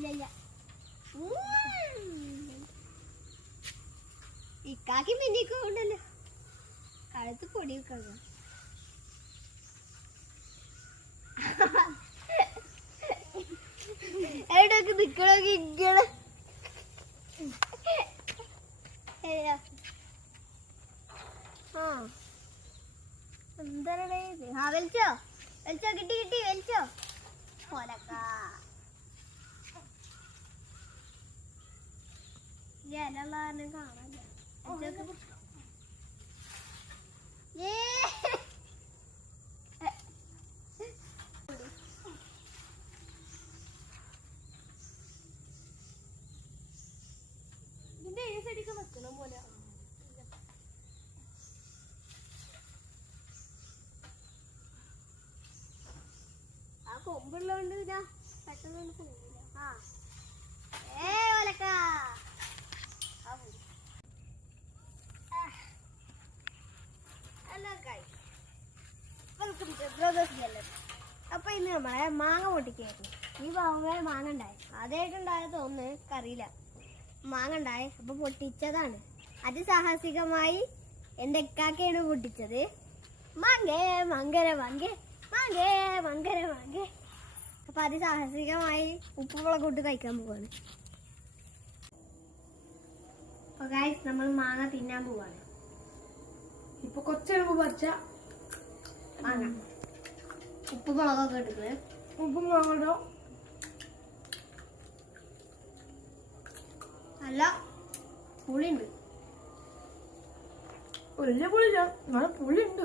ഇല്ല ഇക്കാക്കി മിന്നിക്കൊണ്ടല്ലോ കഴുത്ത് പൊടി വെക്കുക എവിടെയൊക്കെ നിക്കണോക്കി ഇങ്ങനെ എന്താണ് വലിച്ചോ വലിച്ചോ കിട്ടി വലിച്ചോ പോലക്കാ ജനലാണ് കാണാൻ ഇതിന്റെ ഏത് സൈഡിലേക്ക് വെക്കണം പോലെ ആ കൊമ്പുള്ളതുകൊണ്ട് ഞാൻ പെട്ടെന്ന് പോകില്ല ഓലക്കാ അപ്പൊ ഇന്ന് നമ്മളെ മാങ്ങ പൊട്ടിക്കായിരുന്നു ഈ ഭാഗങ്ങളെ മാങ്ങ ഉണ്ടായി ആദ്യമായിട്ടുണ്ടായ തോന്നുന്നു അറിയില്ല മാങ്ങ ഉണ്ടായി അപ്പൊ പൊട്ടിച്ചതാണ് അതിസാഹസികമായി എന്റെ ഇക്കാക്കയാണ് പൊട്ടിച്ചത് മാങ്ങേ മങ്കര മാങ്ങേ മാങ്ങേ മങ്കര മാങ്ങേ അപ്പൊ അതിസാഹസികമായി ഉപ്പുമുളക് ഇട്ട് കഴിക്കാൻ പോവാണ് അപ്പൊ ഗൈസ് നമ്മൾ മാങ്ങ തിന്നാൻ പോവാണ് ഇപ്പൊ കൊച്ചെടുപ്പ് പച്ച മാങ്ങ ഉപ്പുമുളകൊക്കെ എടുക്കുക ഉപ്പും മുളകോ നല്ല പുളിയുണ്ട് വലിയ പുളിയില്ല നല്ല പുളിയുണ്ട്